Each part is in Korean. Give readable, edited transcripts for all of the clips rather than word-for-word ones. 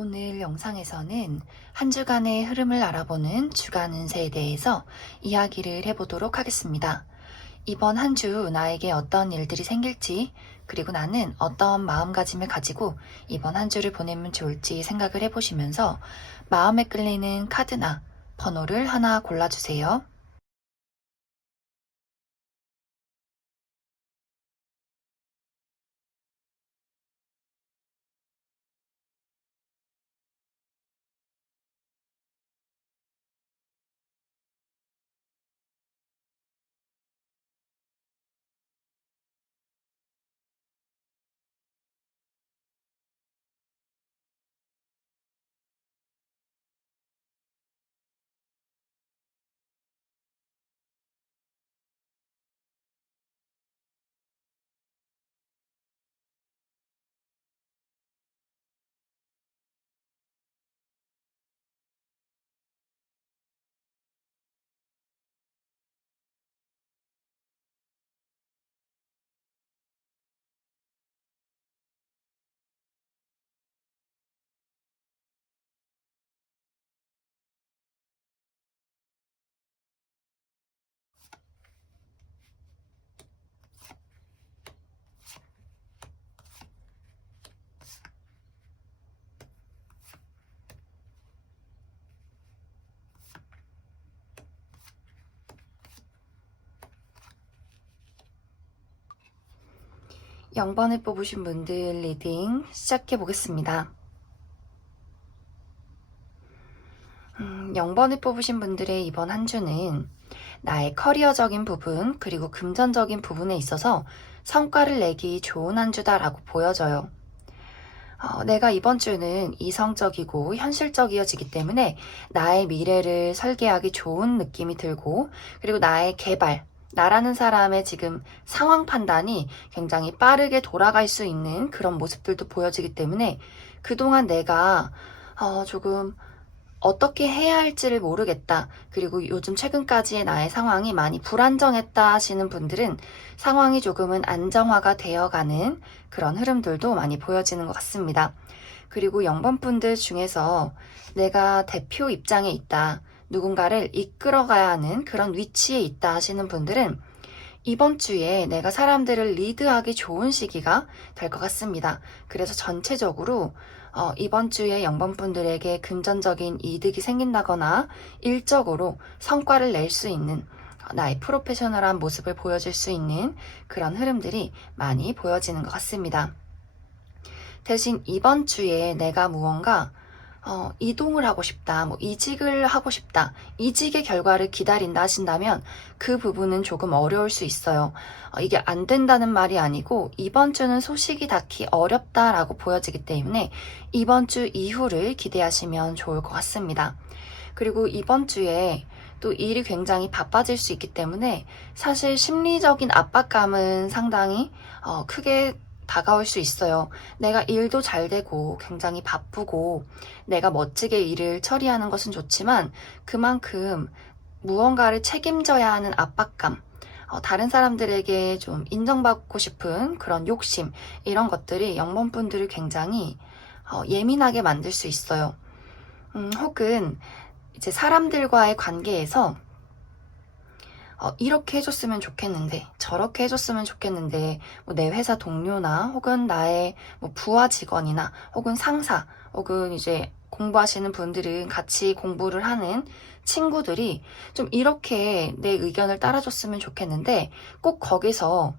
오늘 영상에서는 한 주간의 흐름을 알아보는 주간 운세에 대해서 이야기를 해보도록 하겠습니다. 이번 한 주 나에게 어떤 일들이 생길지, 그리고 나는 어떤 마음가짐을 가지고 이번 한 주를 보내면 좋을지 생각을 해보시면서 마음에 끌리는 카드나 번호를 하나 골라주세요. (0) 번을 뽑으신 분들 리딩 시작해 보겠습니다. 0번을 뽑으신 분들의 이번 한 주는 나의 커리어적인 부분, 그리고 금전적인 부분에 있어서 성과를 내기 좋은 한 주다라고 보여져요. 내가 이번 주는 이성적이고 현실적이어지기 때문에 나의 미래를 설계하기 좋은 느낌이 들고, 그리고 나의 개발, 나라는 사람의 지금 상황 판단이 굉장히 빠르게 돌아갈 수 있는 그런 모습들도 보여지기 때문에 그동안 내가 조금 어떻게 해야 할지를 모르겠다, 그리고 요즘 최근까지의 나의 상황이 많이 불안정했다 하시는 분들은 상황이 조금은 안정화가 되어가는 그런 흐름들도 많이 보여지는 것 같습니다. 그리고 0번 분들 중에서 내가 대표 입장에 있다, 누군가를 이끌어가야 하는 그런 위치에 있다 하시는 분들은 이번 주에 내가 사람들을 리드하기 좋은 시기가 될 것 같습니다. 그래서 전체적으로 이번 주에 0번 분들에게 금전적인 이득이 생긴다거나 일적으로 성과를 낼 수 있는 나의 프로페셔널한 모습을 보여줄 수 있는 그런 흐름들이 많이 보여지는 것 같습니다. 대신 이번 주에 내가 무언가 이동을 하고 싶다, 이직을 하고 싶다, 이직의 결과를 기다린다 하신다면 그 부분은 조금 어려울 수 있어요. 이게 안 된다는 말이 아니고 이번 주는 소식이 닿기 어렵다라고 보여지기 때문에 이번 주 이후를 기대하시면 좋을 것 같습니다. 그리고 이번 주에 또 일이 굉장히 바빠질 수 있기 때문에 사실 심리적인 압박감은 상당히 크게 다가올 수 있어요. 내가 일도 잘 되고 굉장히 바쁘고 내가 멋지게 일을 처리하는 것은 좋지만 그만큼 무언가를 책임져야 하는 압박감, 다른 사람들에게 좀 인정받고 싶은 그런 욕심, 이런 것들이 0번 분들을 굉장히 예민하게 만들 수 있어요. 혹은 이제 사람들과의 관계에서 이렇게 해줬으면 좋겠는데, 저렇게 해줬으면 좋겠는데, 내 회사 동료나 혹은 나의 부하 직원이나 혹은 상사, 혹은 이제 공부하시는 분들은 같이 공부를 하는 친구들이 좀 이렇게 내 의견을 따라줬으면 좋겠는데, 꼭 거기서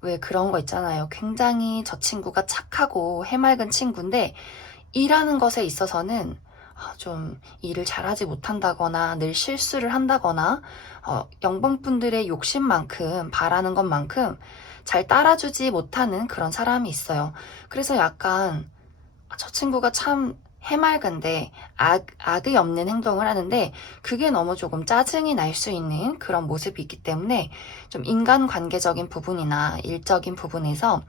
왜 그런 거 있잖아요. 굉장히 저 친구가 착하고 해맑은 친구인데 일하는 것에 있어서는 좀 일을 잘하지 못한다거나 늘 실수를 한다거나 0번 분들의 욕심만큼, 바라는 것만큼 잘 따라주지 못하는 그런 사람이 있어요. 그래서 약간 저 친구가 참 해맑은데 악의 없는 행동을 하는데 그게 너무 조금 짜증이 날 수 있는 그런 모습이 있기 때문에 좀 인간관계적인 부분이나 일적인 부분에서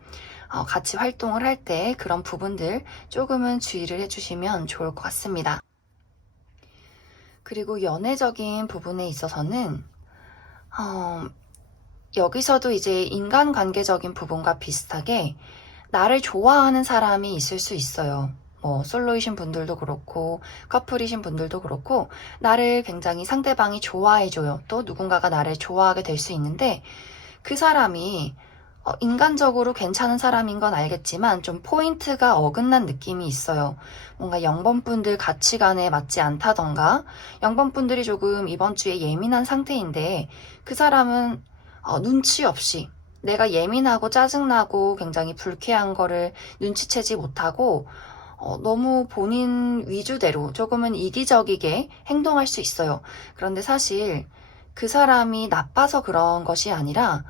같이 활동을 할 때 그런 부분들 조금은 주의를 해주시면 좋을 것 같습니다. 그리고 연애적인 부분에 있어서는 여기서도 이제 인간관계적인 부분과 비슷하게 나를 좋아하는 사람이 있을 수 있어요. 뭐 솔로이신 분들도 그렇고 커플이신 분들도 그렇고 나를 굉장히 상대방이 좋아해줘요. 또 누군가가 나를 좋아하게 될 수 있는데 그 사람이 인간적으로 괜찮은 사람인 건 알겠지만 좀 포인트가 어긋난 느낌이 있어요. 뭔가 0번분들 가치관에 맞지 않다던가 0번분들이 조금 이번 주에 예민한 상태인데 그 사람은 눈치 없이 내가 예민하고 짜증나고 굉장히 불쾌한 거를 눈치채지 못하고 너무 본인 위주대로 조금은 이기적이게 행동할 수 있어요. 그런데 사실 그 사람이 나빠서 그런 것이 아니라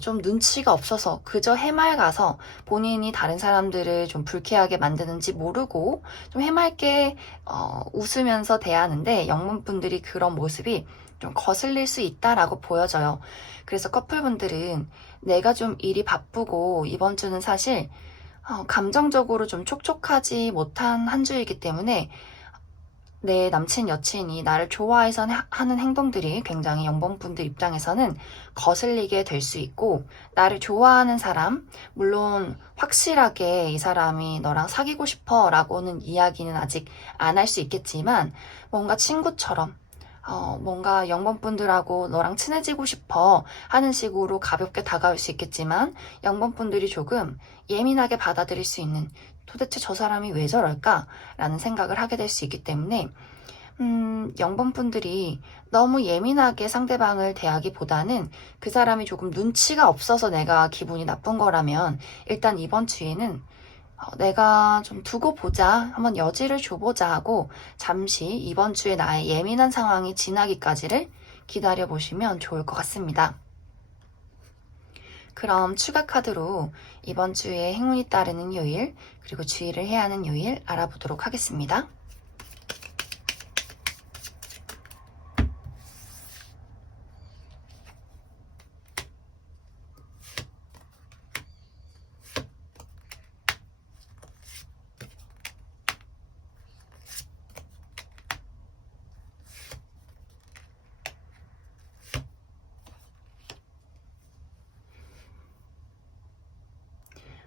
좀 눈치가 없어서 그저 해맑아서 본인이 다른 사람들을 좀 불쾌하게 만드는지 모르고 좀 해맑게 웃으면서 대하는데 영문분들이 그런 모습이 좀 거슬릴 수 있다라고 보여져요. 그래서 커플분들은 내가 좀 일이 바쁘고 이번 주는 사실 감정적으로 좀 촉촉하지 못한 한 주이기 때문에 내 남친, 여친이 나를 좋아해서 하는 행동들이 굉장히 0번분들 입장에서는 거슬리게 될 수 있고, 나를 좋아하는 사람, 물론 확실하게 이 사람이 너랑 사귀고 싶어 라고는 이야기는 아직 안 할 수 있겠지만, 뭔가 친구처럼, 뭔가 0번분들하고 너랑 친해지고 싶어 하는 식으로 가볍게 다가올 수 있겠지만, 0번분들이 조금 예민하게 받아들일 수 있는 도대체 저 사람이 왜 저럴까? 라는 생각을 하게 될 수 있기 때문에 0번분들이 너무 예민하게 상대방을 대하기보다는 그 사람이 조금 눈치가 없어서 내가 기분이 나쁜 거라면 일단 이번 주에는 내가 좀 두고 보자, 한번 여지를 줘보자 하고 잠시 이번 주에 나의 예민한 상황이 지나기까지를 기다려보시면 좋을 것 같습니다. 그럼 추가 카드로 이번 주에 행운이 따르는 요일, 그리고 주의를 해야 하는 요일 알아보도록 하겠습니다.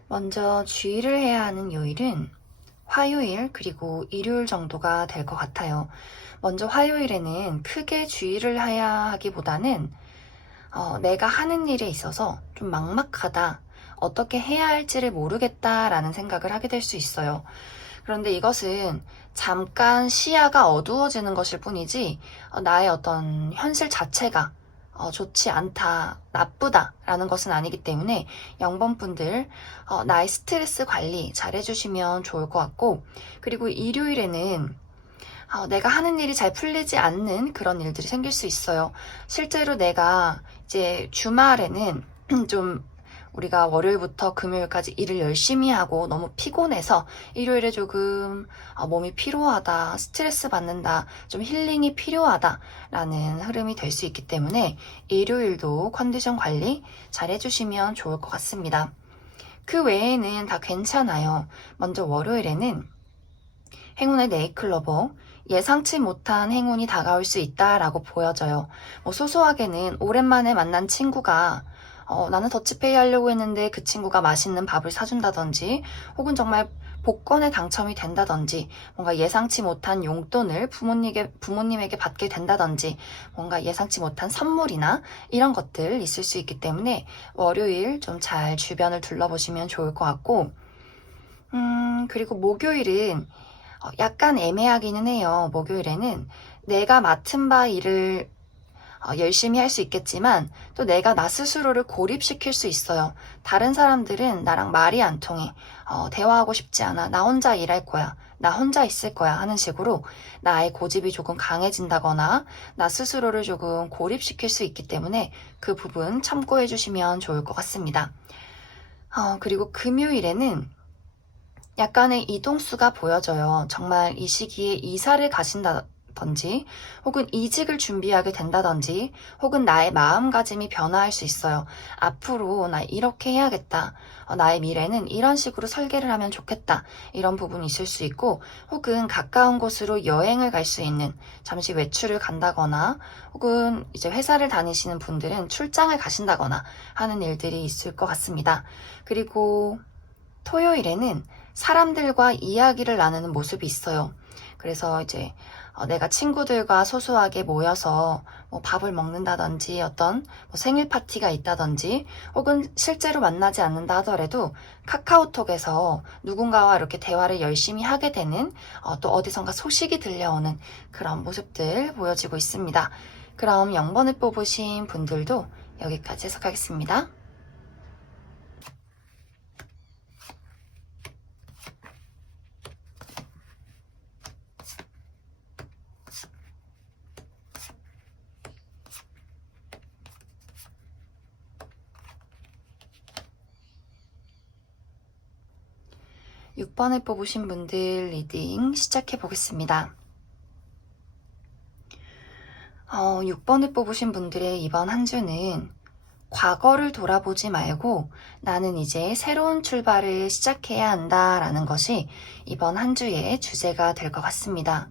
먼저 주의를 해야 하는 요일은 화요일 그리고 일요일 정도가 될 것 같아요. 먼저 화요일에는 크게 주의를 해야 하기보다는 내가 하는 일에 있어서 좀 막막하다, 어떻게 해야 할지를 모르겠다라는 생각을 하게 될 수 있어요. 그런데 이것은 잠깐 시야가 어두워지는 것일 뿐이지 나의 어떤 현실 자체가 좋지 않다, 나쁘다라는 것은 아니기 때문에 0번분들 나의 스트레스 관리 잘 해주시면 좋을 것 같고, 그리고 일요일에는 내가 하는 일이 잘 풀리지 않는 그런 일들이 생길 수 있어요. 실제로 내가 이제 주말에는 좀 우리가 월요일부터 금요일까지 일을 열심히 하고 너무 피곤해서 일요일에 조금 몸이 피로하다, 스트레스 받는다, 좀 힐링이 필요하다라는 흐름이 될 수 있기 때문에 일요일도 컨디션 관리 잘 해주시면 좋을 것 같습니다. 그 외에는 다 괜찮아요. 먼저 월요일에는 행운의 네잎클로버, 예상치 못한 행운이 다가올 수 있다라고 보여져요. 소소하게는 오랜만에 만난 친구가 나는 더치페이 하려고 했는데 그 친구가 맛있는 밥을 사준다든지, 혹은 정말 복권에 당첨이 된다든지, 뭔가 예상치 못한 용돈을 부모님에게 받게 된다든지, 뭔가 예상치 못한 선물이나 이런 것들 있을 수 있기 때문에 월요일 좀 잘 주변을 둘러보시면 좋을 것 같고, 그리고 목요일은 약간 애매하기는 해요. 목요일에는 내가 맡은 바 일을 열심히 할 수 있겠지만 또 내가 나 스스로를 고립시킬 수 있어요. 다른 사람들은 나랑 말이 안 통해. 대화하고 싶지 않아. 나 혼자 일할 거야. 나 혼자 있을 거야 하는 식으로 나의 고집이 조금 강해진다거나 나 스스로를 조금 고립시킬 수 있기 때문에 그 부분 참고해 주시면 좋을 것 같습니다. 그리고 금요일에는 약간의 이동수가 보여져요. 정말 이 시기에 이사를 가신다든지, 혹은 이직을 준비하게 된다든지, 혹은 나의 마음가짐이 변화할 수 있어요. 앞으로 나 이렇게 해야겠다. 나의 미래는 이런 식으로 설계를 하면 좋겠다. 이런 부분이 있을 수 있고, 혹은 가까운 곳으로 여행을 갈 수 있는, 잠시 외출을 간다거나, 혹은 이제 회사를 다니시는 분들은 출장을 가신다거나 하는 일들이 있을 것 같습니다. 그리고 토요일에는 사람들과 이야기를 나누는 모습이 있어요. 그래서 이제 내가 친구들과 소소하게 모여서 뭐 밥을 먹는다든지 어떤 뭐 생일 파티가 있다든지 혹은 실제로 만나지 않는다 하더라도 카카오톡에서 누군가와 이렇게 대화를 열심히 하게 되는 또 어디선가 소식이 들려오는 그런 모습들 보여지고 있습니다. 그럼 0번을 뽑으신 분들도 여기까지 해석하겠습니다. 6번을 뽑으신 분들 리딩 시작해 보겠습니다. 6번을 뽑으신 분들의 이번 한 주는 과거를 돌아보지 말고 나는 이제 새로운 출발을 시작해야 한다라는 것이 이번 한 주의 주제가 될 것 같습니다.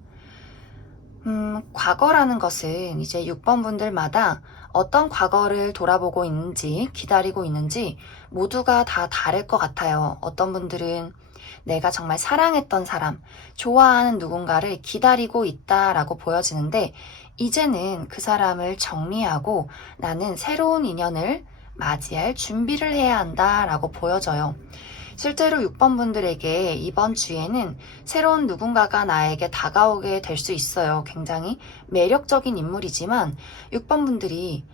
과거라는 것은 이제 6번 분들마다 어떤 과거를 돌아보고 있는지 기다리고 있는지 모두가 다 다를 것 같아요. 어떤 분들은 내가 정말 사랑했던 사람, 좋아하는 누군가를 기다리고 있다라고 보여지는데 이제는 그 사람을 정리하고 나는 새로운 인연을 맞이할 준비를 해야 한다라고 보여져요. 실제로 6번 분들에게 이번 주에는 새로운 누군가가 나에게 다가오게 될 수 있어요. 굉장히 매력적인 인물이지만 6번 분들이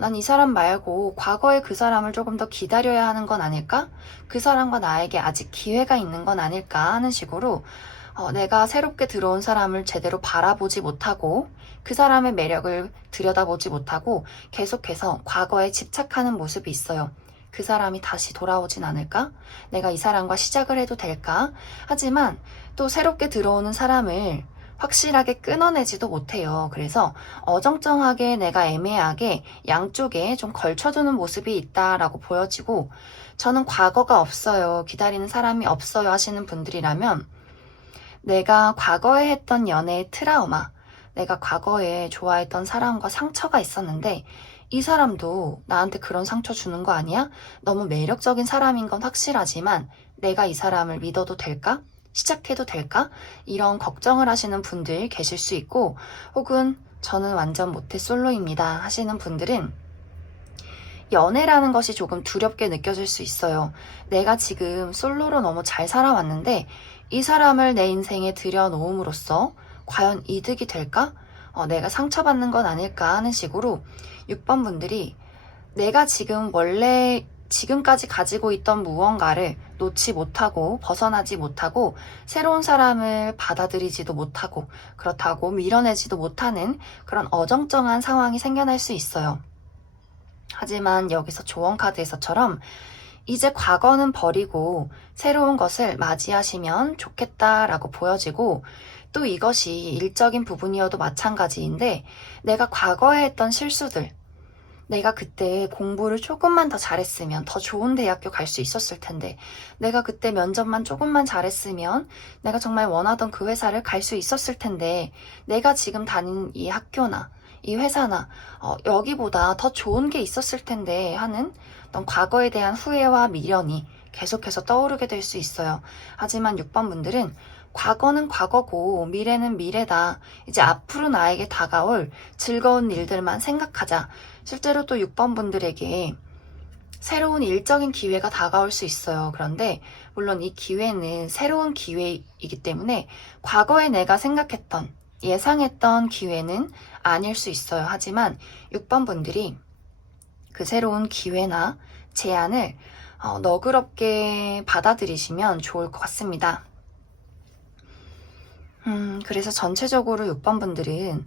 난 이 사람 말고 과거의 그 사람을 조금 더 기다려야 하는 건 아닐까? 그 사람과 나에게 아직 기회가 있는 건 아닐까 하는 식으로 내가 새롭게 들어온 사람을 제대로 바라보지 못하고 그 사람의 매력을 들여다보지 못하고 계속해서 과거에 집착하는 모습이 있어요. 그 사람이 다시 돌아오진 않을까? 내가 이 사람과 시작을 해도 될까? 하지만 또 새롭게 들어오는 사람을 확실하게 끊어내지도 못해요. 그래서 어정쩡하게 내가 애매하게 양쪽에 좀 걸쳐두는 모습이 있다라고 보여지고 저는 과거가 없어요. 기다리는 사람이 없어요 하시는 분들이라면 내가 과거에 했던 연애의 트라우마, 내가 과거에 좋아했던 사람과 상처가 있었는데 이 사람도 나한테 그런 상처 주는 거 아니야? 너무 매력적인 사람인 건 확실하지만 내가 이 사람을 믿어도 될까? 시작해도 될까? 이런 걱정을 하시는 분들 계실 수 있고 혹은 저는 완전 모태솔로입니다 하시는 분들은 연애라는 것이 조금 두렵게 느껴질 수 있어요. 내가 지금 솔로로 너무 잘 살아왔는데 이 사람을 내 인생에 들여놓음으로써 과연 이득이 될까? 내가 상처받는 건 아닐까 하는 식으로 6번 분들이 내가 지금 원래 지금까지 가지고 있던 무언가를 놓지 못하고 벗어나지 못하고 새로운 사람을 받아들이지도 못하고 그렇다고 밀어내지도 못하는 그런 어정쩡한 상황이 생겨날 수 있어요. 하지만 여기서 조언 카드에서처럼 이제 과거는 버리고 새로운 것을 맞이하시면 좋겠다라고 보여지고 또 이것이 일적인 부분이어도 마찬가지인데 내가 과거에 했던 실수들 내가 그때 공부를 조금만 더 잘했으면 더 좋은 대학교 갈 수 있었을 텐데 내가 그때 면접만 조금만 잘했으면 내가 정말 원하던 그 회사를 갈 수 있었을 텐데 내가 지금 다니는 이 학교나 이 회사나 여기보다 더 좋은 게 있었을 텐데 하는 어떤 과거에 대한 후회와 미련이 계속해서 떠오르게 될 수 있어요. 하지만 6번 분들은 과거는 과거고 미래는 미래다. 이제 앞으로 나에게 다가올 즐거운 일들만 생각하자. 실제로 또 6번 분들에게 새로운 일적인 기회가 다가올 수 있어요. 그런데 물론 이 기회는 새로운 기회이기 때문에 과거에 내가 생각했던 예상했던 기회는 아닐 수 있어요. 하지만 6번 분들이 그 새로운 기회나 제안을 너그럽게 받아들이시면 좋을 것 같습니다. 그래서 전체적으로 6번 분들은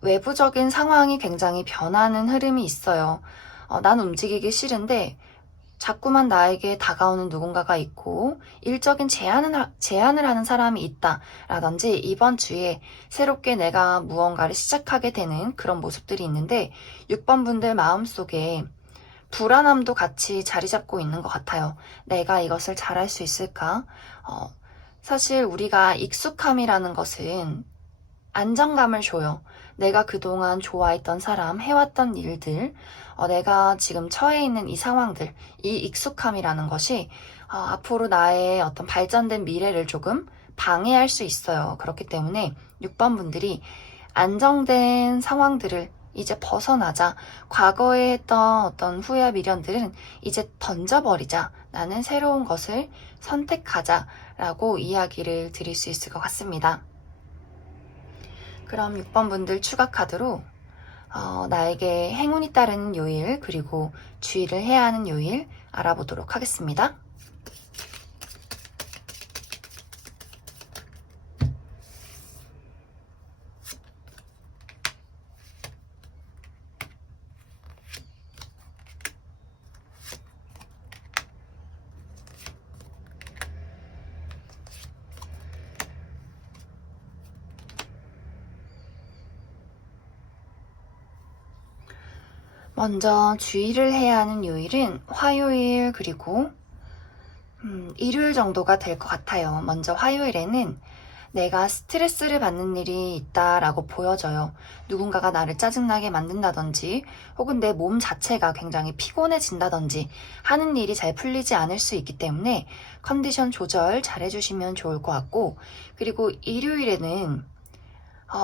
외부적인 상황이 굉장히 변하는 흐름이 있어요. 난 움직이기 싫은데 자꾸만 나에게 다가오는 누군가가 있고 일적인 제안을 하는 사람이 있다라든지 이번 주에 새롭게 내가 무언가를 시작하게 되는 그런 모습들이 있는데 6번 분들 마음속에 불안함도 같이 자리 잡고 있는 것 같아요. 내가 이것을 잘할 수 있을까? 사실 우리가 익숙함이라는 것은 안정감을 줘요. 내가 그동안 좋아했던 사람, 해왔던 일들, 내가 지금 처해 있는 이 상황들, 이 익숙함이라는 것이 앞으로 나의 어떤 발전된 미래를 조금 방해할 수 있어요. 그렇기 때문에 6번 분들이 안정된 상황들을 이제 벗어나자. 과거에 했던 어떤 후회와 미련들은 이제 던져버리자. 나는 새로운 것을 선택하자. 라고 이야기를 드릴 수 있을 것 같습니다. 그럼 6번 분들 추가 카드로 나에게 행운이 따르는 요일 그리고 주의를 해야 하는 요일 알아보도록 하겠습니다. 먼저 주의를 해야 하는 요일은 화요일 그리고 일요일 정도가 될 것 같아요. 먼저 화요일에는 내가 스트레스를 받는 일이 있다라고 보여져요. 누군가가 나를 짜증나게 만든다든지 혹은 내 몸 자체가 굉장히 피곤해진다든지 하는 일이 잘 풀리지 않을 수 있기 때문에 컨디션 조절 잘 해주시면 좋을 것 같고, 그리고 일요일에는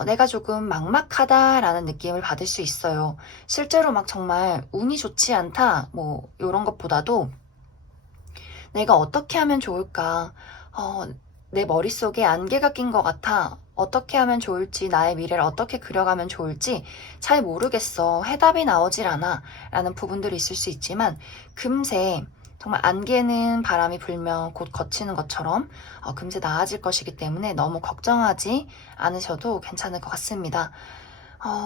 내가 조금 막막하다라는 느낌을 받을 수 있어요. 실제로 막 정말 운이 좋지 않다 뭐 이런 것보다도 내가 어떻게 하면 좋을까, 내 머릿속에 안개가 낀 것 같아. 어떻게 하면 좋을지, 나의 미래를 어떻게 그려가면 좋을지 잘 모르겠어. 해답이 나오질 않아. 라는 부분들이 있을 수 있지만 금세 정말 안개는 바람이 불면 곧 거치는 것처럼 금세 나아질 것이기 때문에 너무 걱정하지 않으셔도 괜찮을 것 같습니다.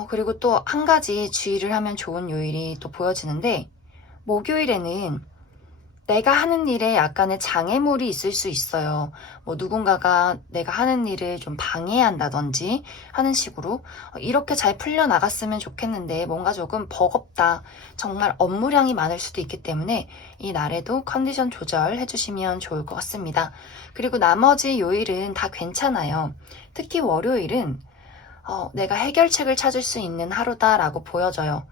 그리고 또 한 가지 주의를 하면 좋은 요일이 또 보여지는데, 목요일에는 내가 하는 일에 약간의 장애물이 있을 수 있어요. 뭐 누군가가 내가 하는 일을 좀 방해한다든지 하는 식으로 이렇게 잘 풀려나갔으면 좋겠는데 뭔가 조금 버겁다. 정말 업무량이 많을 수도 있기 때문에 이 날에도 컨디션 조절 해주시면 좋을 것 같습니다. 그리고 나머지 요일은 다 괜찮아요. 특히 월요일은 내가 해결책을 찾을 수 있는 하루다라고 보여져요.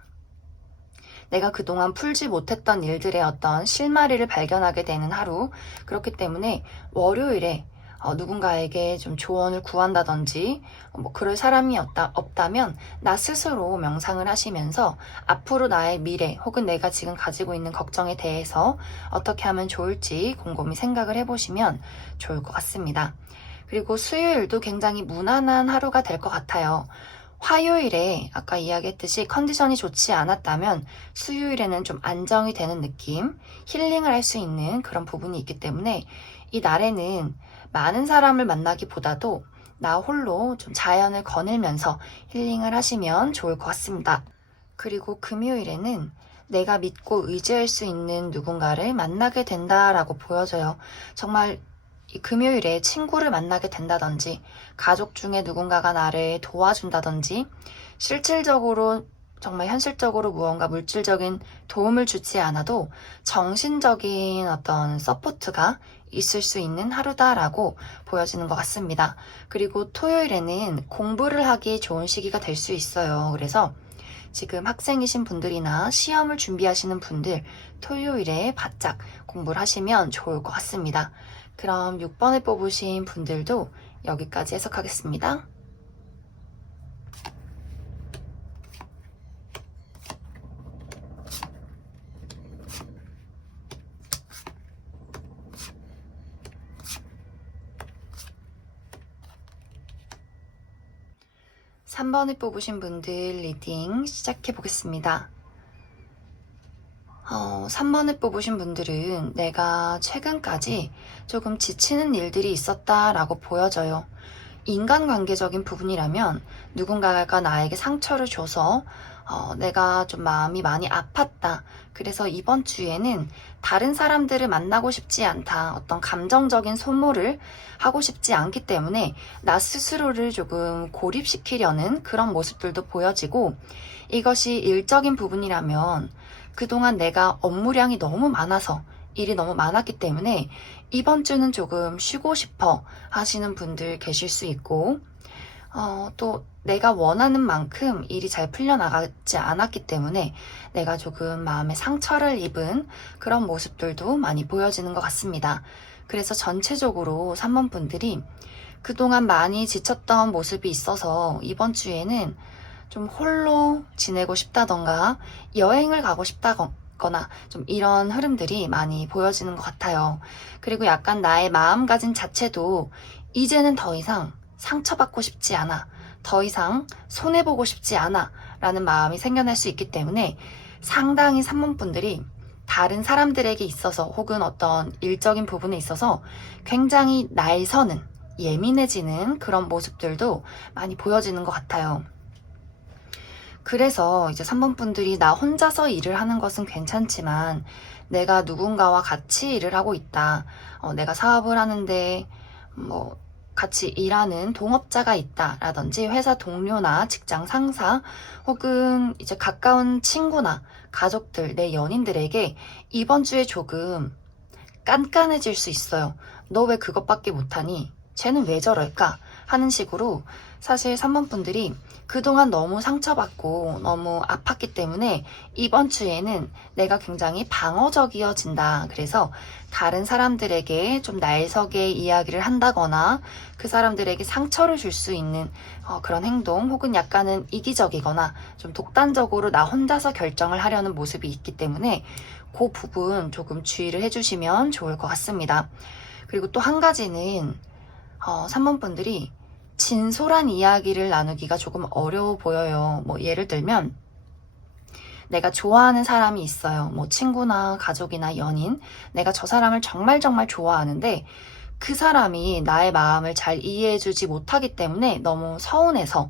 내가 그동안 풀지 못했던 일들의 어떤 실마리를 발견하게 되는 하루. 그렇기 때문에 월요일에 누군가에게 좀 조언을 구한다든지 뭐 그럴 사람이 없다면 나 스스로 명상을 하시면서 앞으로 나의 미래 혹은 내가 지금 가지고 있는 걱정에 대해서 어떻게 하면 좋을지 곰곰이 생각을 해보시면 좋을 것 같습니다. 그리고 수요일도 굉장히 무난한 하루가 될 것 같아요. 화요일에 아까 이야기했듯이 컨디션이 좋지 않았다면 수요일에는 좀 안정이 되는 느낌, 힐링을 할 수 있는 그런 부분이 있기 때문에 이 날에는 많은 사람을 만나기보다도 나 홀로 좀 자연을 거닐면서 힐링을 하시면 좋을 것 같습니다. 그리고 금요일에는 내가 믿고 의지할 수 있는 누군가를 만나게 된다라고 보여져요. 정말 이 금요일에 친구를 만나게 된다든지 가족 중에 누군가가 나를 도와준다든지 실질적으로 정말 현실적으로 무언가 물질적인 도움을 주지 않아도 정신적인 어떤 서포트가 있을 수 있는 하루다라고 보여지는 것 같습니다. 그리고 토요일에는 공부를 하기 좋은 시기가 될 수 있어요. 그래서 지금 학생이신 분들이나 시험을 준비하시는 분들 토요일에 바짝 공부를 하시면 좋을 것 같습니다. 그럼 6번을 뽑으신 분들도 여기까지 해석하겠습니다. (3번을) 뽑으신 분들 리딩 시작해 보겠습니다. 3번을 뽑으신 분들은 내가 최근까지 조금 지치는 일들이 있었다라고 보여져요. 인간관계적인 부분이라면 누군가가 나에게 상처를 줘서 내가 좀 마음이 많이 아팠다. 그래서 이번 주에는 다른 사람들을 만나고 싶지 않다. 어떤 감정적인 소모를 하고 싶지 않기 때문에 나 스스로를 조금 고립시키려는 그런 모습들도 보여지고, 이것이 일적인 부분이라면 그동안 내가 업무량이 너무 많아서 일이 너무 많았기 때문에 이번 주는 조금 쉬고 싶어 하시는 분들 계실 수 있고, 또 내가 원하는 만큼 일이 잘 풀려나가지 않았기 때문에 내가 조금 마음의 상처를 입은 그런 모습들도 많이 보여지는 것 같습니다. 그래서 전체적으로 3번 분들이 그동안 많이 지쳤던 모습이 있어서 이번 주에는 좀 홀로 지내고 싶다던가 여행을 가고 싶다거나 좀 이런 흐름들이 많이 보여지는 것 같아요. 그리고 약간 나의 마음가짐 자체도 이제는 더 이상 상처받고 싶지 않아. 더 이상 손해보고 싶지 않아. 라는 마음이 생겨날 수 있기 때문에 상당히 3번 분들이 다른 사람들에게 있어서 혹은 어떤 일적인 부분에 있어서 굉장히 날 서는 예민해지는 그런 모습들도 많이 보여지는 것 같아요. 그래서 이제 3번 분들이 나 혼자서 일을 하는 것은 괜찮지만 내가 누군가와 같이 일을 하고 있다. 내가 사업을 하는데 뭐 같이 일하는 동업자가 있다라든지 회사 동료나 직장 상사 혹은 이제 가까운 친구나 가족들, 내 연인들에게 이번 주에 조금 깐깐해질 수 있어요. 너 왜 그것밖에 못하니? 쟤는 왜 저럴까? 하는 식으로 사실 3번 분들이 그동안 너무 상처받고 너무 아팠기 때문에 이번 주에는 내가 굉장히 방어적이어진다. 그래서 다른 사람들에게 좀 날석에 이야기를 한다거나 그 사람들에게 상처를 줄 수 있는 그런 행동 혹은 약간은 이기적이거나 좀 독단적으로 나 혼자서 결정을 하려는 모습이 있기 때문에 그 부분 조금 주의를 해주시면 좋을 것 같습니다. 그리고 또 한 가지는 3번 분들이 진솔한 이야기를 나누기가 조금 어려워 보여요. 뭐 예를 들면 내가 좋아하는 사람이 있어요. 뭐 친구나 가족이나 연인. 내가 저 사람을 정말 정말 좋아하는데 그 사람이 나의 마음을 잘 이해해주지 못하기 때문에 너무 서운해서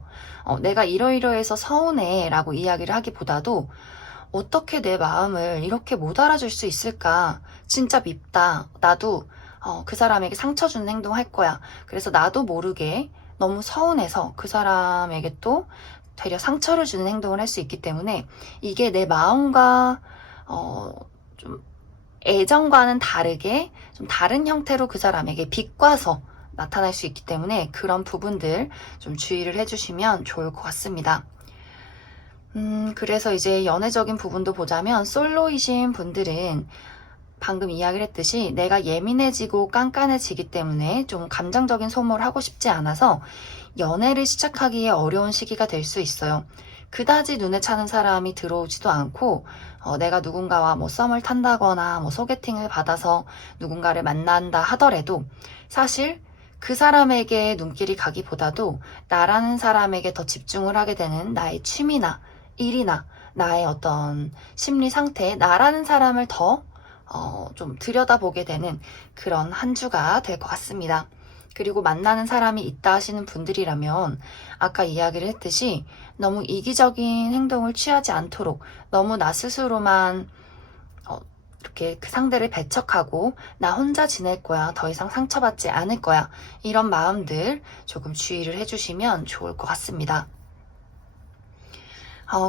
내가 이러이러해서 서운해 라고 이야기를 하기보다도 어떻게 내 마음을 이렇게 못 알아줄 수 있을까? 진짜 밉다. 나도 그 사람에게 상처 주는 행동 할 거야. 그래서 나도 모르게 너무 서운해서 그 사람에게 또 되려 상처를 주는 행동을 할 수 있기 때문에 이게 내 마음과 좀 애정과는 다르게 좀 다른 형태로 그 사람에게 비꼬아서 나타날 수 있기 때문에 그런 부분들 좀 주의를 해주시면 좋을 것 같습니다. 그래서 이제 연애적인 부분도 보자면 솔로이신 분들은 방금 이야기를 했듯이 내가 예민해지고 깐깐해지기 때문에 좀 감정적인 소모를 하고 싶지 않아서 연애를 시작하기에 어려운 시기가 될 수 있어요. 그다지 눈에 차는 사람이 들어오지도 않고 내가 누군가와 뭐 썸을 탄다거나 뭐 소개팅을 받아서 누군가를 만난다 하더라도 사실 그 사람에게 눈길이 가기보다도 나라는 사람에게 더 집중을 하게 되는 나의 취미나 일이나 나의 어떤 심리 상태, 나라는 사람을 더 좀 들여다보게 되는 그런 한 주가 될 것 같습니다. 그리고 만나는 사람이 있다 하시는 분들이라면 아까 이야기를 했듯이 너무 이기적인 행동을 취하지 않도록 너무 나 스스로만 이렇게 그 상대를 배척하고 나 혼자 지낼 거야. 더 이상 상처받지 않을 거야. 이런 마음들 조금 주의를 해주시면 좋을 것 같습니다.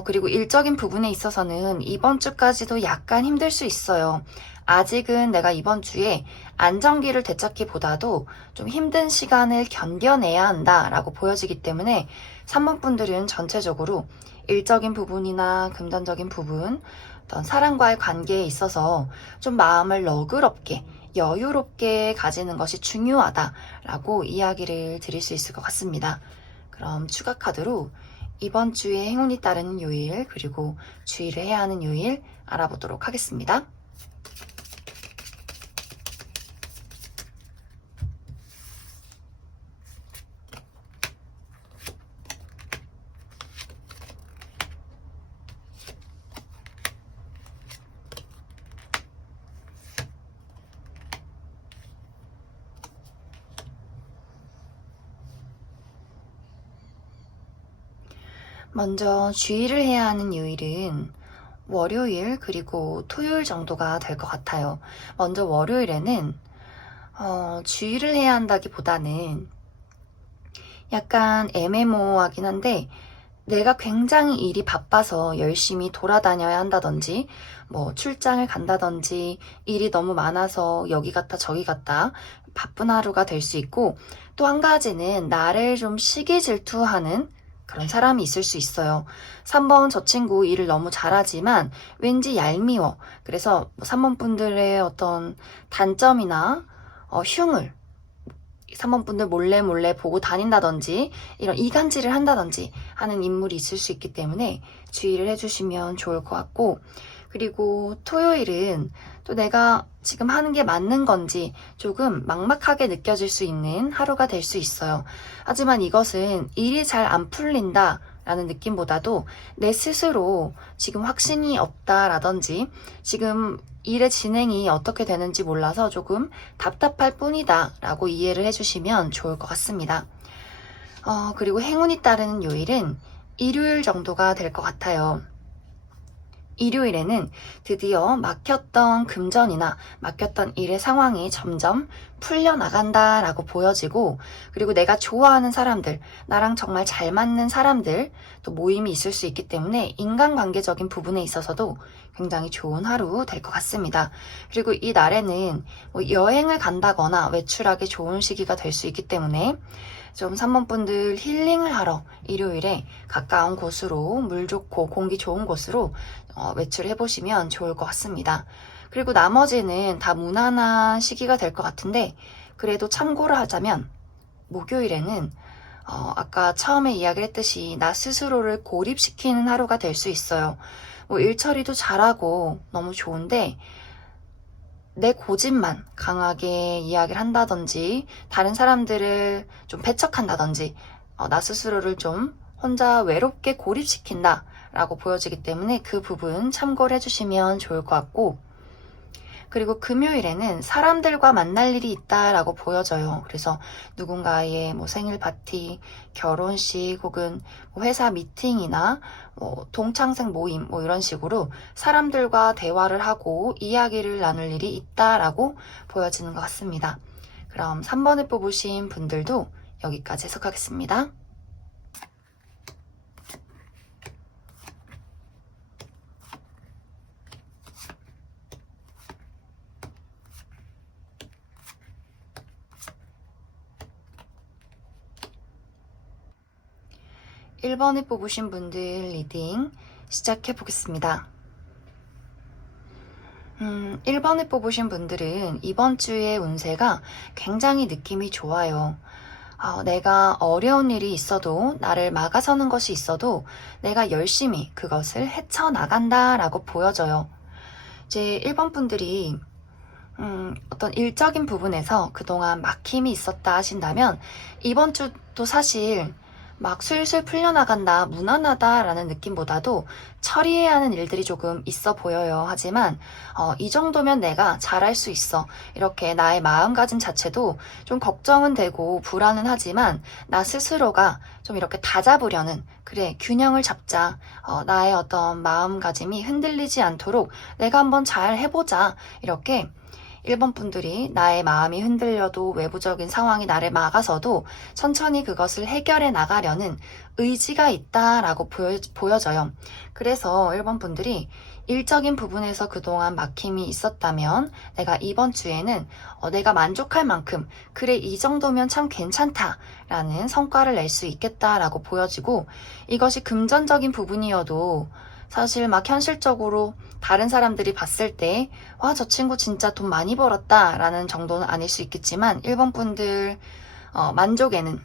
그리고 일적인 부분에 있어서는 이번 주까지도 약간 힘들 수 있어요. 아직은 내가 이번 주에 안정기를 되찾기보다도 좀 힘든 시간을 견뎌내야 한다라고 보여지기 때문에 3번 분들은 전체적으로 일적인 부분이나 금전적인 부분, 어떤 사람과의 관계에 있어서 좀 마음을 너그럽게 여유롭게 가지는 것이 중요하다라고 이야기를 드릴 수 있을 것 같습니다. 그럼 추가 카드로 이번 주에 행운이 따르는 요일 그리고 주의를 해야 하는 요일 알아보도록 하겠습니다. 먼저 주의를 해야 하는 요일은 월요일 그리고 토요일 정도가 될 것 같아요. 먼저 월요일에는 주의를 해야 한다기보다는 약간 애매모호하긴 한데 내가 굉장히 일이 바빠서 열심히 돌아다녀야 한다든지, 뭐 출장을 간다든지, 일이 너무 많아서 여기 갔다 저기 갔다 바쁜 하루가 될 수 있고, 또 한 가지는 나를 좀 시기 질투하는 그런 사람이 있을 수 있어요. 3번 저 친구 일을 너무 잘하지만 왠지 얄미워. 그래서 3번 분들의 어떤 단점이나 흉을 3번 분들 몰래 보고 다닌다든지 이런 이간질을 한다든지 하는 인물이 있을 수 있기 때문에 주의를 해주시면 좋을 것 같고, 그리고 토요일은 또 내가 지금 하는 게 맞는 건지 조금 막막하게 느껴질 수 있는 하루가 될 수 있어요. 하지만 이것은 일이 잘 안 풀린다 라는 느낌보다도 내 스스로 지금 확신이 없다라든지 지금 일의 진행이 어떻게 되는지 몰라서 조금 답답할 뿐이다 라고 이해를 해주시면 좋을 것 같습니다. 그리고 행운이 따르는 요일은 일요일 정도가 될 것 같아요. 일요일에는 드디어 막혔던 금전이나 막혔던 일의 상황이 점점 풀려나간다 라고 보여지고, 그리고 내가 좋아하는 사람들, 나랑 정말 잘 맞는 사람들, 또 모임이 있을 수 있기 때문에 인간관계적인 부분에 있어서도 굉장히 좋은 하루 될 것 같습니다. 그리고 이 날에는 뭐 여행을 간다거나 외출하기 좋은 시기가 될 수 있기 때문에 좀 3번 분들 힐링을 하러 일요일에 가까운 곳으로, 물 좋고 공기 좋은 곳으로 외출해 보시면 좋을 것 같습니다. 그리고 나머지는 다 무난한 시기가 될 것 같은데, 그래도 참고를 하자면 목요일에는 아까 처음에 이야기를 했듯이 나 스스로를 고립시키는 하루가 될 수 있어요. 뭐 일처리도 잘하고 너무 좋은데 내 고집만 강하게 이야기를 한다든지 다른 사람들을 좀 배척한다든지 나 스스로를 좀 혼자 외롭게 고립시킨다 라고 보여지기 때문에 그 부분 참고를 해주시면 좋을 것 같고, 그리고 금요일에는 사람들과 만날 일이 있다라고 보여져요. 그래서 누군가의 뭐 생일 파티, 결혼식 혹은 뭐 회사 미팅이나 뭐 동창생 모임 뭐 이런 식으로 사람들과 대화를 하고 이야기를 나눌 일이 있다라고 보여지는 것 같습니다. 그럼 3번을 뽑으신 분들도 여기까지 해석하겠습니다. 1번을 뽑으신 분들 리딩 시작해 보겠습니다. 1번을 뽑으신 분들은 이번 주의 운세가 굉장히 느낌이 좋아요. 내가 어려운 일이 있어도, 나를 막아서는 것이 있어도 내가 열심히 그것을 헤쳐나간다 라고 보여져요. 이제 1번 분들이 어떤 일적인 부분에서 그동안 막힘이 있었다 하신다면 이번 주도 사실 막 술술 풀려나간다, 무난하다 라는 느낌보다도 처리해야 하는 일들이 조금 있어 보여요. 하지만 이 정도면 내가 잘할 수 있어. 이렇게 나의 마음가짐 자체도 좀 걱정은 되고 불안은 하지만 나 스스로가 좀 이렇게 다잡으려는, 그래 균형을 잡자. 나의 어떤 마음가짐이 흔들리지 않도록 내가 한번 잘 해보자. 이렇게 1번 분들이 나의 마음이 흔들려도 외부적인 상황이 나를 막아서도 천천히 그것을 해결해 나가려는 의지가 있다라고 보여져요. 그래서 1번 분들이 일적인 부분에서 그동안 막힘이 있었다면 내가 이번 주에는 내가 만족할 만큼, 그래 이 정도면 참 괜찮다라는 성과를 낼 수 있겠다라고 보여지고, 이것이 금전적인 부분이어도 사실 막 현실적으로 다른 사람들이 봤을 때 와, 저 친구 진짜 돈 많이 벌었다 라는 정도는 아닐 수 있겠지만 1번 분들 만족에는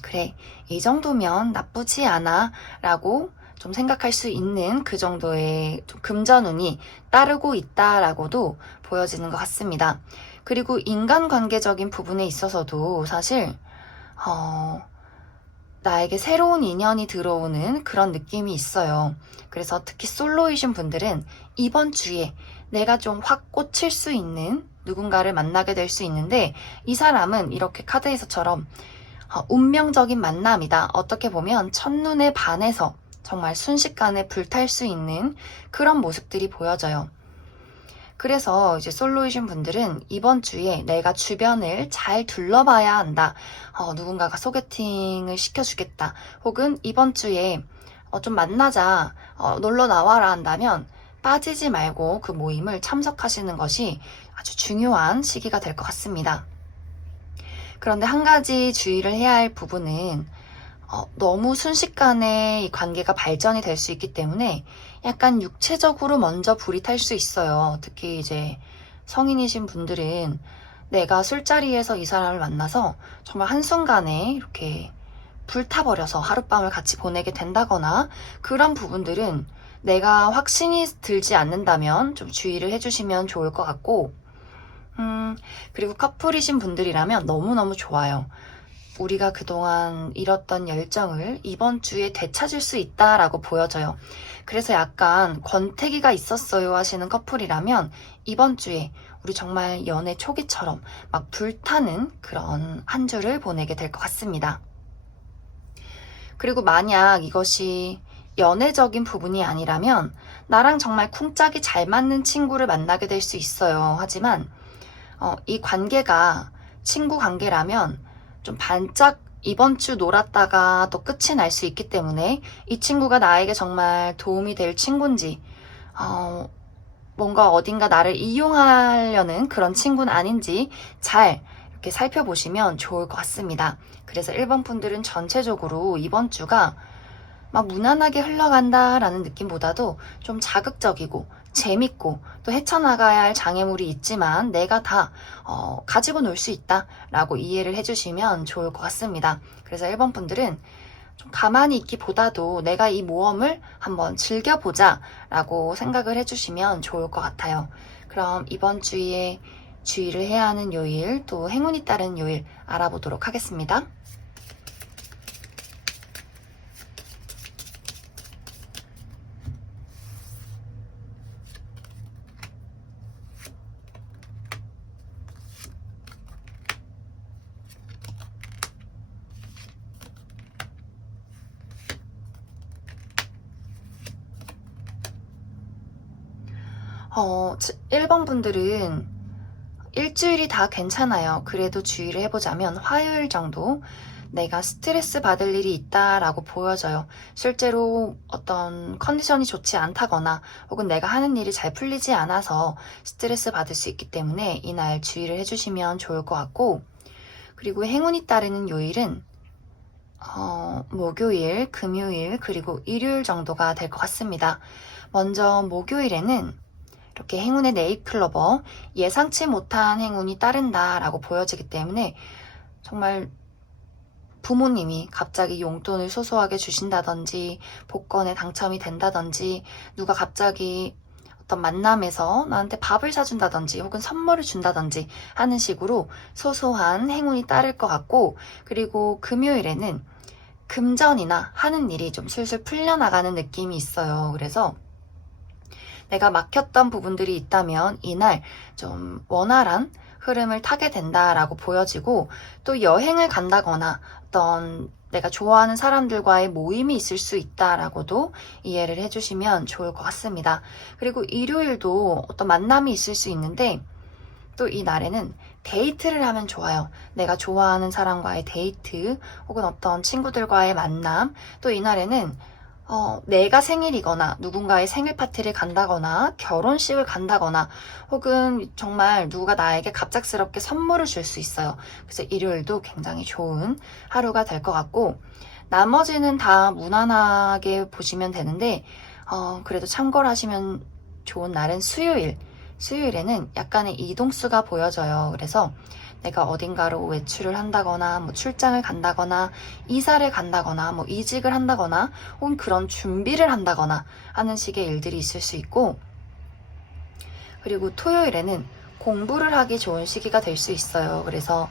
그래 이 정도면 나쁘지 않아 라고 좀 생각할 수 있는 그 정도의 좀 금전운이 따르고 있다라고도 보여지는 것 같습니다. 그리고 인간관계적인 부분에 있어서도 사실 나에게 새로운 인연이 들어오는 그런 느낌이 있어요. 그래서 특히 솔로이신 분들은 이번 주에 내가 좀 확 꽂힐 수 있는 누군가를 만나게 될 수 있는데, 이 사람은 이렇게 카드에서처럼 운명적인 만남이다. 어떻게 보면 첫눈에 반해서 정말 순식간에 불탈 수 있는 그런 모습들이 보여져요. 그래서 이제 솔로이신 분들은 이번 주에 내가 주변을 잘 둘러봐야 한다. 누군가가 소개팅을 시켜주겠다. 혹은 이번 주에 좀 만나자, 놀러 나와라 한다면 빠지지 말고 그 모임을 참석하시는 것이 아주 중요한 시기가 될 것 같습니다. 그런데 한 가지 주의를 해야 할 부분은 너무 순식간에 이 관계가 발전이 될 수 있기 때문에 약간 육체적으로 먼저 불이 탈 수 있어요. 특히 이제 성인이신 분들은 내가 술자리에서 이 사람을 만나서 정말 한순간에 이렇게 불타버려서 하룻밤을 같이 보내게 된다거나 그런 부분들은 내가 확신이 들지 않는다면 좀 주의를 해주시면 좋을 것 같고, 그리고 커플이신 분들이라면 너무너무 좋아요. 우리가 그동안 잃었던 열정을 이번 주에 되찾을 수 있다라고 보여져요. 그래서 약간 권태기가 있었어요 하시는 커플이라면 이번 주에 우리 정말 연애 초기처럼 막 불타는 그런 한 주를 보내게 될 것 같습니다. 그리고 만약 이것이 연애적인 부분이 아니라면 나랑 정말 쿵짝이 잘 맞는 친구를 만나게 될 수 있어요. 하지만 이 관계가 친구 관계라면 좀 반짝 이번 주 놀았다가 또 끝이 날 수 있기 때문에 이 친구가 나에게 정말 도움이 될 친구인지, 뭔가 어딘가 나를 이용하려는 그런 친구는 아닌지 잘 이렇게 살펴보시면 좋을 것 같습니다. 그래서 1번 분들은 전체적으로 이번 주가 막 무난하게 흘러간다라는 느낌보다도 좀 자극적이고 재밌고 또 헤쳐나가야 할 장애물이 있지만 내가 다 가지고 놀 수 있다라고 이해를 해주시면 좋을 것 같습니다. 그래서 1번 분들은 좀 가만히 있기보다도 내가 이 모험을 한번 즐겨보자 라고 생각을 해주시면 좋을 것 같아요. 그럼 이번 주에 주의를 해야 하는 요일 또 행운이 따른 요일 알아보도록 하겠습니다. 어, 1번 분들은 일주일이 다 괜찮아요. 그래도 주의를 해보자면 화요일 정도 내가 스트레스 받을 일이 있다라고 보여져요. 실제로 어떤 컨디션이 좋지 않다거나 혹은 내가 하는 일이 잘 풀리지 않아서 스트레스 받을 수 있기 때문에 이날 주의를 해주시면 좋을 것 같고, 그리고 행운이 따르는 요일은 목요일, 금요일, 그리고 일요일 정도가 될 것 같습니다. 먼저 목요일에는 이렇게 행운의 네잎클로버, 예상치 못한 행운이 따른다라고 보여지기 때문에 정말 부모님이 갑자기 용돈을 소소하게 주신다든지 복권에 당첨이 된다든지 누가 갑자기 어떤 만남에서 나한테 밥을 사준다든지 혹은 선물을 준다든지 하는 식으로 소소한 행운이 따를 것 같고, 그리고 금요일에는 금전이나 하는 일이 좀 술술 풀려나가는 느낌이 있어요. 그래서 내가 막혔던 부분들이 있다면 이날 좀 원활한 흐름을 타게 된다라고 보여지고, 또 여행을 간다거나 어떤 내가 좋아하는 사람들과의 모임이 있을 수 있다라고도 이해를 해주시면 좋을 것 같습니다. 그리고 일요일도 어떤 만남이 있을 수 있는데 또 이 날에는 데이트를 하면 좋아요. 내가 좋아하는 사람과의 데이트 혹은 어떤 친구들과의 만남, 또 이 날에는 내가 생일이거나 누군가의 생일 파티를 간다거나 결혼식을 간다거나 혹은 정말 누가 나에게 갑작스럽게 선물을 줄 수 있어요. 그래서 일요일도 굉장히 좋은 하루가 될 것 같고, 나머지는 다 무난하게 보시면 되는데 그래도 참고를 하시면 좋은 날은 수요일. 수요일에는 약간의 이동수가 보여져요. 그래서 내가 어딘가로 외출을 한다거나 뭐 출장을 간다거나 이사를 간다거나 뭐 이직을 한다거나 혹은 그런 준비를 한다거나 하는 식의 일들이 있을 수 있고, 그리고 토요일에는 공부를 하기 좋은 시기가 될 수 있어요. 그래서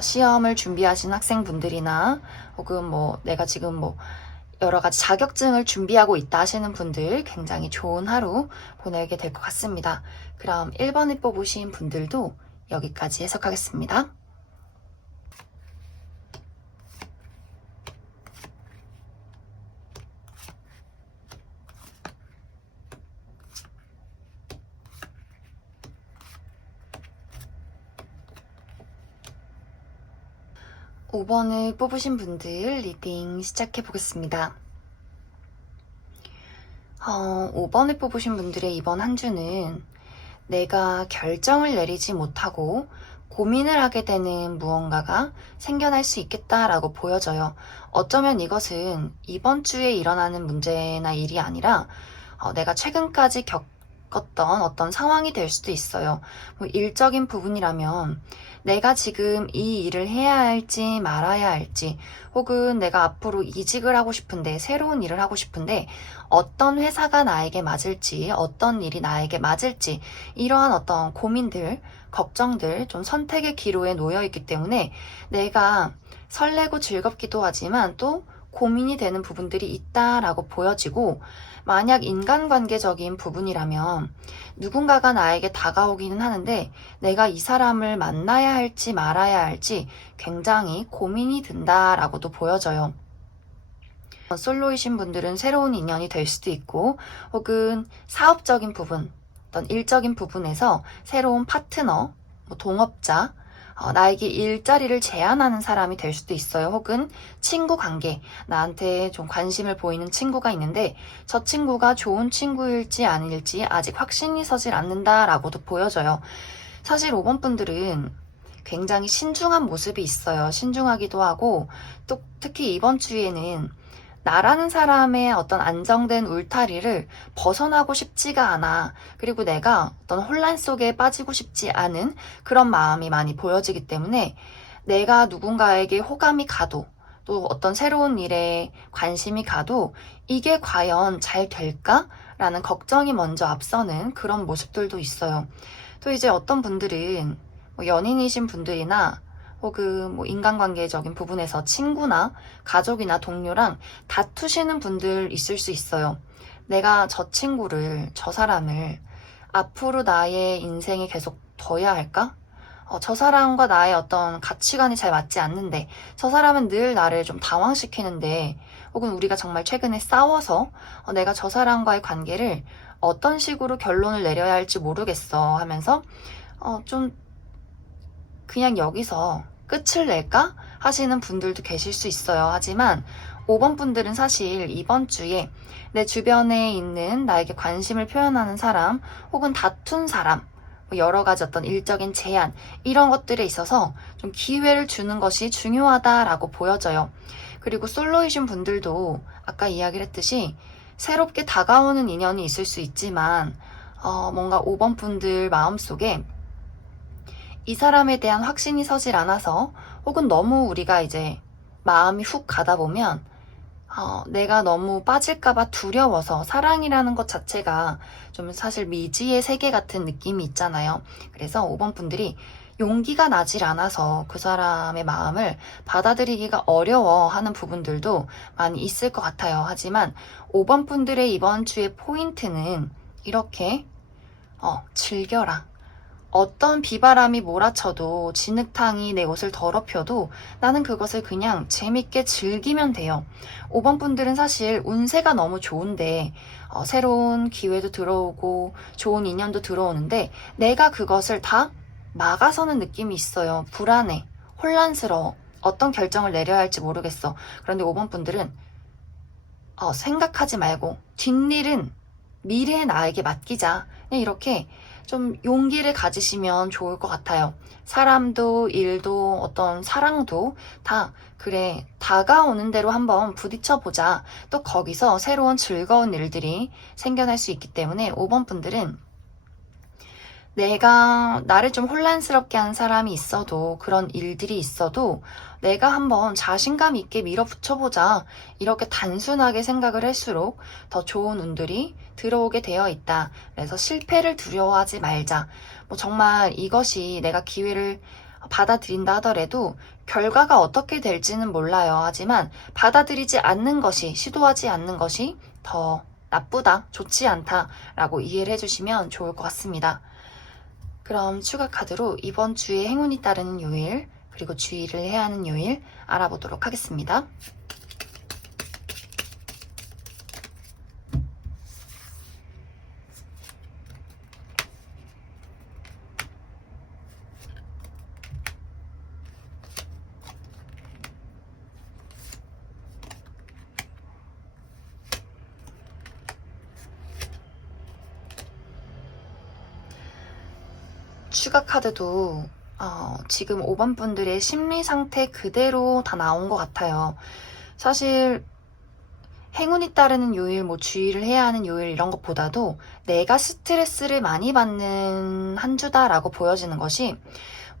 시험을 준비하신 학생분들이나 혹은 뭐 내가 지금 뭐 여러 가지 자격증을 준비하고 있다 하시는 분들 굉장히 좋은 하루 보내게 될 것 같습니다. 그럼 1번을 뽑으신 분들도 여기까지 해석하겠습니다. 5번을 뽑으신 분들 리딩 시작해 보겠습니다. 5번을 뽑으신 분들의 이번 한 주는 내가 결정을 내리지 못하고 고민을 하게 되는 무언가가 생겨날 수 있겠다라고 보여져요. 어쩌면 이것은 이번 주에 일어나는 문제나 일이 아니라 내가 최근까지 겪었던 어떤 상황이 될 수도 있어요. 뭐 일적인 부분이라면 내가 지금 이 일을 해야 할지 말아야 할지, 혹은 내가 앞으로 이직을 하고 싶은데, 새로운 일을 하고 싶은데 어떤 회사가 나에게 맞을지, 어떤 일이 나에게 맞을지, 이러한 어떤 고민들, 걱정들, 좀 선택의 기로에 놓여 있기 때문에 내가 설레고 즐겁기도 하지만 또 고민이 되는 부분들이 있다라고 보여지고, 만약 인간관계적인 부분이라면 누군가가 나에게 다가오기는 하는데 내가 이 사람을 만나야 할지 말아야 할지 굉장히 고민이 든다라고도 보여져요. 솔로이신 분들은 새로운 인연이 될 수도 있고, 혹은 사업적인 부분, 어떤 일적인 부분에서 새로운 파트너, 동업자, 나에게 일자리를 제안하는 사람이 될 수도 있어요. 혹은 친구 관계, 나한테 좀 관심을 보이는 친구가 있는데 저 친구가 좋은 친구일지 아닐지 아직 확신이 서질 않는다라고도 보여져요. 사실 5번 분들은 굉장히 신중한 모습이 있어요. 신중하기도 하고, 또 특히 이번 주에는 나라는 사람의 어떤 안정된 울타리를 벗어나고 싶지가 않아. 그리고 내가 어떤 혼란 속에 빠지고 싶지 않은 그런 마음이 많이 보여지기 때문에 내가 누군가에게 호감이 가도, 또 어떤 새로운 일에 관심이 가도 이게 과연 잘 될까? 라는 걱정이 먼저 앞서는 그런 모습들도 있어요. 또 이제 어떤 분들은 연인이신 분들이나 혹은 인간관계적인 부분에서 친구나 가족이나 동료랑 다투시는 분들 있을 수 있어요. 내가 저 친구를, 저 사람을 앞으로 나의 인생에 계속 둬야 할까? 저 사람과 나의 어떤 가치관이 잘 맞지 않는데, 저 사람은 늘 나를 좀 당황시키는데, 혹은 우리가 정말 최근에 싸워서 내가 저 사람과의 관계를 어떤 식으로 결론을 내려야 할지 모르겠어 하면서 좀 그냥 여기서 끝을 낼까? 하시는 분들도 계실 수 있어요. 하지만 5번 분들은 사실 이번 주에 내 주변에 있는 나에게 관심을 표현하는 사람, 혹은 다툰 사람, 여러 가지 어떤 일적인 제한, 이런 것들에 있어서 좀 기회를 주는 것이 중요하다라고 보여져요. 그리고 솔로이신 분들도 아까 이야기를 했듯이 새롭게 다가오는 인연이 있을 수 있지만 뭔가 5번 분들 마음속에 이 사람에 대한 확신이 서질 않아서, 혹은 너무 우리가 이제 마음이 훅 가다 보면 내가 너무 빠질까봐 두려워서, 사랑이라는 것 자체가 좀 사실 미지의 세계 같은 느낌이 있잖아요. 그래서 5번 분들이 용기가 나질 않아서 그 사람의 마음을 받아들이기가 어려워하는 부분들도 많이 있을 것 같아요. 하지만 5번 분들의 이번 주의 포인트는 이렇게 즐겨라. 어떤 비바람이 몰아쳐도, 진흙탕이 내 옷을 더럽혀도 나는 그것을 그냥 재밌게 즐기면 돼요. 5번 분들은 사실 운세가 너무 좋은데 새로운 기회도 들어오고 좋은 인연도 들어오는데 내가 그것을 다 막아서는 느낌이 있어요. 불안해, 혼란스러워, 어떤 결정을 내려야 할지 모르겠어. 그런데 5번 분들은 생각하지 말고 뒷일은 미래의 나에게 맡기자, 그냥 이렇게 좀 용기를 가지시면 좋을 것 같아요. 사람도, 일도, 어떤 사랑도 다 그래, 다가오는 대로 한번 부딪혀보자. 또 거기서 새로운 즐거운 일들이 생겨날 수 있기 때문에 5번 분들은 내가 나를 좀 혼란스럽게 한 사람이 있어도, 그런 일들이 있어도 내가 한번 자신감 있게 밀어붙여보자, 이렇게 단순하게 생각을 할수록 더 좋은 운들이 들어오게 되어 있다. 그래서 실패를 두려워하지 말자. 정말 이것이 내가 기회를 받아들인다 하더라도 결과가 어떻게 될지는 몰라요. 하지만 받아들이지 않는 것이, 시도하지 않는 것이 더 나쁘다, 좋지 않다라고 이해를 해주시면 좋을 것 같습니다. 그럼 추가 카드로 이번 주에 행운이 따르는 요일, 그리고 주의를 해야 하는 요일 알아보도록 하겠습니다. 수가 카드도 지금 5번 분들의 심리 상태 그대로 다 나온 것 같아요. 사실 행운이 따르는 요일, 뭐 주의를 해야 하는 요일 이런 것보다도 내가 스트레스를 많이 받는 한 주다라고 보여지는 것이,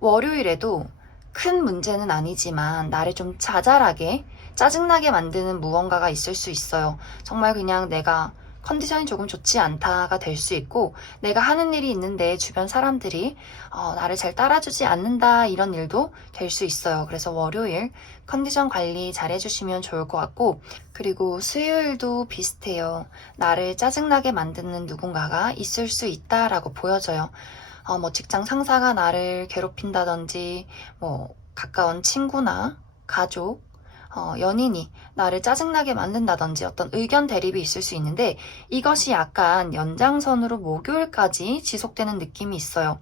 월요일에도 큰 문제는 아니지만 나를 좀 자잘하게 짜증나게 만드는 무언가가 있을 수 있어요. 정말 그냥 내가 컨디션이 조금 좋지 않다가 될 수 있고, 내가 하는 일이 있는데 주변 사람들이 나를 잘 따라주지 않는다, 이런 일도 될 수 있어요. 그래서 월요일 컨디션 관리 잘 해주시면 좋을 것 같고, 그리고 수요일도 비슷해요. 나를 짜증나게 만드는 누군가가 있을 수 있다라고 보여져요. 뭐 직장 상사가 나를 괴롭힌다든지, 뭐 가까운 친구나 가족, 연인이 나를 짜증나게 만든다든지 어떤 의견 대립이 있을 수 있는데, 이것이 약간 연장선으로 목요일까지 지속되는 느낌이 있어요.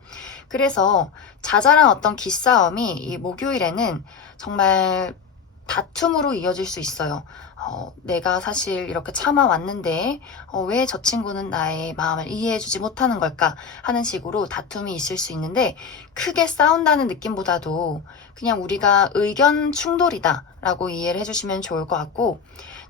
그래서 자잘한 어떤 기싸움이 이 목요일에는 정말 다툼으로 이어질 수 있어요. 내가 사실 이렇게 참아왔는데 왜 저 친구는 나의 마음을 이해해주지 못하는 걸까 하는 식으로 다툼이 있을 수 있는데, 크게 싸운다는 느낌보다도 그냥 우리가 의견 충돌이다 라고 이해를 해주시면 좋을 것 같고,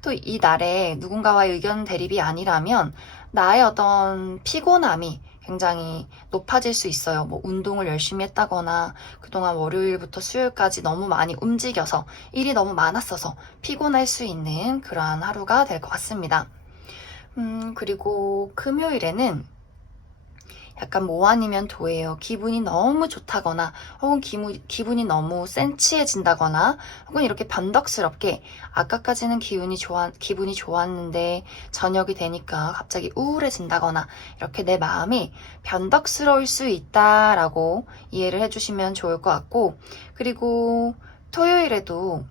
또 이 날에 누군가와의 의견 대립이 아니라면 나의 어떤 피곤함이 굉장히 높아질 수 있어요. 뭐 운동을 열심히 했다거나 그동안 월요일부터 수요일까지 너무 많이 움직여서 일이 너무 많았어서 피곤할 수 있는 그러한 하루가 될 것 같습니다. 그리고 금요일에는 약간 뭐 아니면 도예요. 기분이 너무 좋다거나, 혹은 기분이 너무 센치해진다거나, 혹은 이렇게 변덕스럽게 아까까지는 기분이 좋았는데 저녁이 되니까 갑자기 우울해진다거나, 이렇게 내 마음이 변덕스러울 수 있다라고 이해를 해주시면 좋을 것 같고, 그리고 토요일에도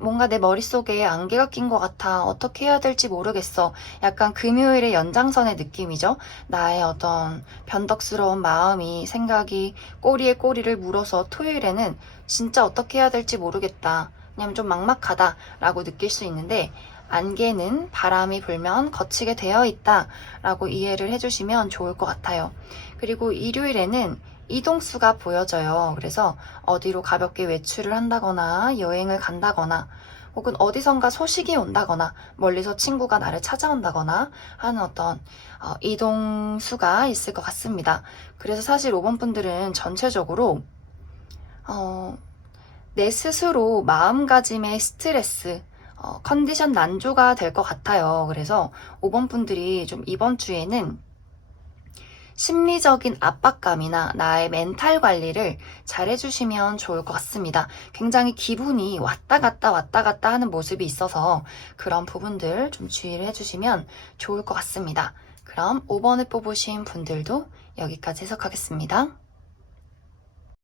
뭔가 내 머릿속에 안개가 낀 것 같아. 어떻게 해야 될지 모르겠어. 약간 금요일의 연장선의 느낌이죠. 나의 어떤 변덕스러운 마음이, 생각이 꼬리에 꼬리를 물어서 토요일에는 진짜 어떻게 해야 될지 모르겠다, 그냥 좀 막막하다 라고 느낄 수 있는데, 안개는 바람이 불면 거치게 되어 있다 라고 이해를 해주시면 좋을 것 같아요. 그리고 일요일에는 이동수가 보여져요. 그래서 어디로 가볍게 외출을 한다거나 여행을 간다거나, 혹은 어디선가 소식이 온다거나 멀리서 친구가 나를 찾아온다거나 하는 어떤 이동수가 있을 것 같습니다. 그래서 사실 5번 분들은 전체적으로 내 스스로 마음가짐의 스트레스, 컨디션 난조가 될 것 같아요. 그래서 5번 분들이 좀 이번 주에는 심리적인 압박감이나 나의 멘탈 관리를 잘 해주시면 좋을 것 같습니다. 굉장히 기분이 왔다 갔다 하는 모습이 있어서 그런 부분들 좀 주의를 해주시면 좋을 것 같습니다. 그럼 5번을 뽑으신 분들도 여기까지 해석하겠습니다.